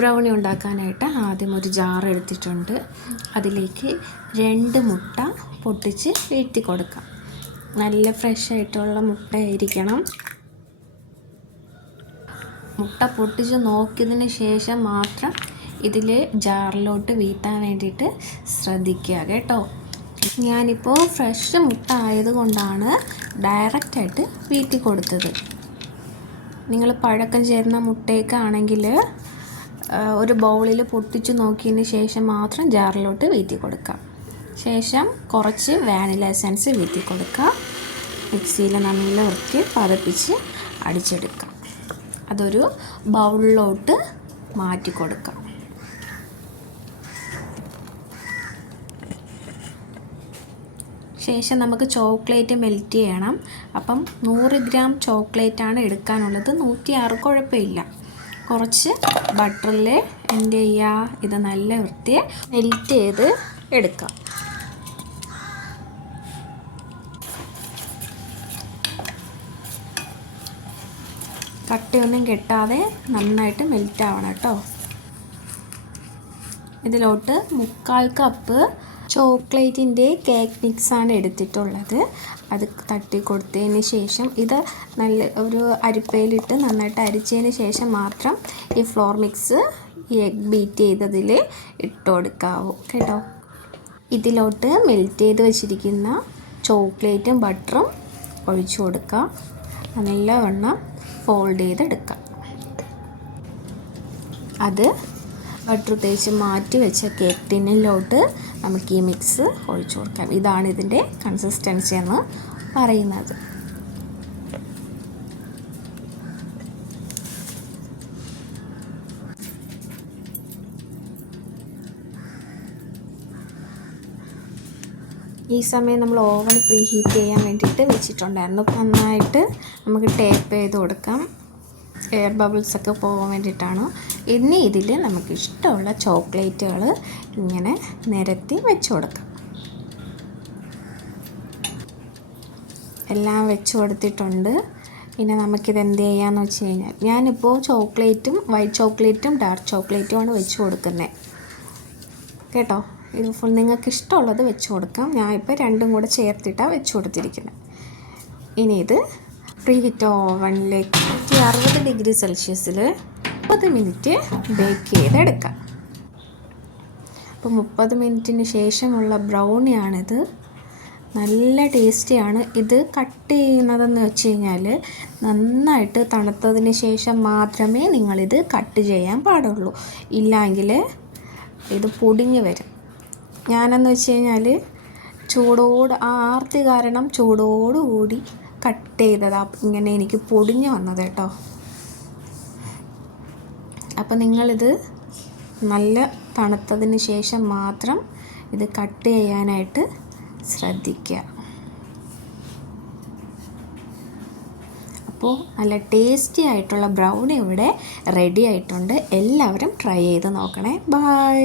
Brownie ഉണ്ടാക്കാനായിട്ട് ആദ്യം ഒരു ജാർ എടുത്തിട്ടുണ്ട്. അതിലേക്ക് 2 മുട്ട പൊട്ടിച്ച് വീഴ്ത്തി കൊടുക്കാം. നല്ല ഫ്രഷ് ആയിട്ടുള്ള മുട്ടയായിരിക്കണം. മുട്ട പൊട്ടിച്ച് നോക്കിയതിന് ശേഷം മാത്രം ഇതിൽ ജാറിലോട്ട് വീഴ്ത്താൻ വേണ്ടിയിട്ട് ശ്രദ്ധിക്കുക കേട്ടോ. ഞാനിപ്പോൾ ഫ്രഷ് മുട്ട ആയതുകൊണ്ടാണ് ഡയറക്റ്റായിട്ട് വീഴ്ത്തി കൊടുത്തത്. നിങ്ങൾ പഴക്കം ചേർന്ന മുട്ടയൊക്കെ ആണെങ്കിൽ ഒരു ബൗളിൽ പൊട്ടിച്ച് നോക്കിയതിന് ശേഷം മാത്രം ജാറിലോട്ട് വീഴ്ത്തി കൊടുക്കുക. ശേഷം കുറച്ച് വാനില എസൻസ് വീഴ്ത്തി കൊടുക്കുക. മിക്സിയിൽ നല്ല വൃത്തി പതപ്പിച്ച് അടിച്ചെടുക്കുക. അതൊരു ബൗളിലോട്ട് മാറ്റി കൊടുക്കുക. ശേഷം നമുക്ക് ചോക്ലേറ്റ് മെൽറ്റ് ചെയ്യണം. അപ്പം 100 ഗ്രാം ചോക്ലേറ്റാണ് എടുക്കാനുള്ളത്. 106 കുഴപ്പമില്ല. കുറച്ച് ബട്ടറിൽ എന്ത് ചെയ്യുക, ഇത് നല്ല വൃത്തി മെൽറ്റ് ചെയ്ത് എടുക്കാം. കട്ടയൊന്നും കെട്ടാതെ നന്നായിട്ട് മെൽറ്റ് ആവണം കേട്ടോ. ഇതിലോട്ട് 1/4 കപ്പ് ചോക്ലേറ്റിൻ്റെ കേക്ക് മിക്സാണ് എടുത്തിട്ടുള്ളത്. അത് തട്ടി കൊടുത്തതിന് ശേഷം ഇത് നല്ല ഒരു അരിപ്പയിലിട്ട് നന്നായിട്ട് അരിച്ചതിന് ശേഷം മാത്രം ഈ ഫ്ലോർ മിക്സ് ഈ എഗ് ബീറ്റ് ചെയ്തതിൽ ഇട്ട് കൊടുക്കാവൂ കേട്ടോ. ഇതിലോട്ട് മെൽറ്റ് ചെയ്ത് വെച്ചിരിക്കുന്ന ചോക്ലേറ്റും ബട്ടറും ഒഴിച്ചു കൊടുക്കുക. നല്ലവണ്ണം ഫോൾഡ് ചെയ്തെടുക്കുക. അത് ബട്ടർ തേച്ച് മാറ്റി വെച്ച കേക്ക് ടിന്നിലോട്ട് നമുക്ക് ഈ മിക്സ് ഒഴിച്ചു കൊടുക്കാം. ഇതാണ് ഇതിൻ്റെ കൺസിസ്റ്റൻസി എന്ന് പറയുന്നത്. ഈ സമയം നമ്മൾ ഓവൻ പ്രീ ഹീറ്റ് ചെയ്യാൻ വേണ്ടിയിട്ട് വെച്ചിട്ടുണ്ടായിരുന്നു. നന്നായിട്ട് നമുക്ക് ടേപ്പ് ചെയ്ത് കൊടുക്കാം. എയർ ബബിൾസൊക്കെ പോകാൻ വേണ്ടിയിട്ടാണ്. ഇനി ഇതിൽ നമുക്ക് ഇഷ്ടമുള്ള ചോക്ലേറ്റുകൾ ഇങ്ങനെ നിരത്തി വെച്ച് കൊടുക്കാം. എല്ലാം വെച്ച് കൊടുത്തിട്ടുണ്ട്. പിന്നെ നമുക്കിത് എന്ത് ചെയ്യാമെന്ന് വെച്ച് കഴിഞ്ഞാൽ, ഞാനിപ്പോൾ ചോക്ലേറ്റും വൈറ്റ് ചോക്ലേറ്റും ഡാർക്ക് ചോക്ലേറ്റുമാണ് വെച്ച് കൊടുക്കുന്നത് കേട്ടോ. ഇത് ഫുൾ നിങ്ങൾക്ക് ഇഷ്ടമുള്ളത് വെച്ച് കൊടുക്കാം. ഞാനിപ്പോൾ രണ്ടും കൂടെ ചേർത്തിട്ടാണ് വെച്ച് കൊടുത്തിരിക്കുന്നത്. ഇനി ഇത് പ്രീ ഹീറ്റ് ഓവനിലേക്ക് 60 ഡിഗ്രി സെൽഷ്യസിൽ 30 മിനിറ്റ് ബേക്ക് ചെയ്തെടുക്കാം. അപ്പോൾ 30 മിനിറ്റിന് ശേഷമുള്ള ബ്രൗണിയാണിത്. നല്ല ടേസ്റ്റിയാണ്. ഇത് കട്ട് ചെയ്യുന്നതെന്ന് വെച്ച് കഴിഞ്ഞാൽ നന്നായിട്ട് തണുത്തതിന് ശേഷം മാത്രമേ നിങ്ങളിത് കട്ട് ചെയ്യാൻ പാടുള്ളൂ. ഇല്ലെങ്കിൽ ഇത് പൊടിഞ്ഞ് വരും. ഞാനെന്ന് വെച്ച് കഴിഞ്ഞാൽ ചൂടോട് ആർത്തി കാരണം ചൂടോടുകൂടി കട്ട് ചെയ്തതാണ് ഇങ്ങനെ എനിക്ക് പൊടിഞ്ഞ് വന്നത് കേട്ടോ. അപ്പോൾ നിങ്ങളിത് നല്ല തണുത്തതിന് ശേഷം മാത്രം ഇത് കട്ട് ചെയ്യാനായിട്ട് ശ്രദ്ധിക്കുക. അപ്പോൾ നല്ല ടേസ്റ്റി ആയിട്ടുള്ള ബ്രൗണി ഇവിടെ റെഡി ആയിട്ടുണ്ട്. എല്ലാവരും ട്രൈ ചെയ്ത് നോക്കണേ. ബൈ.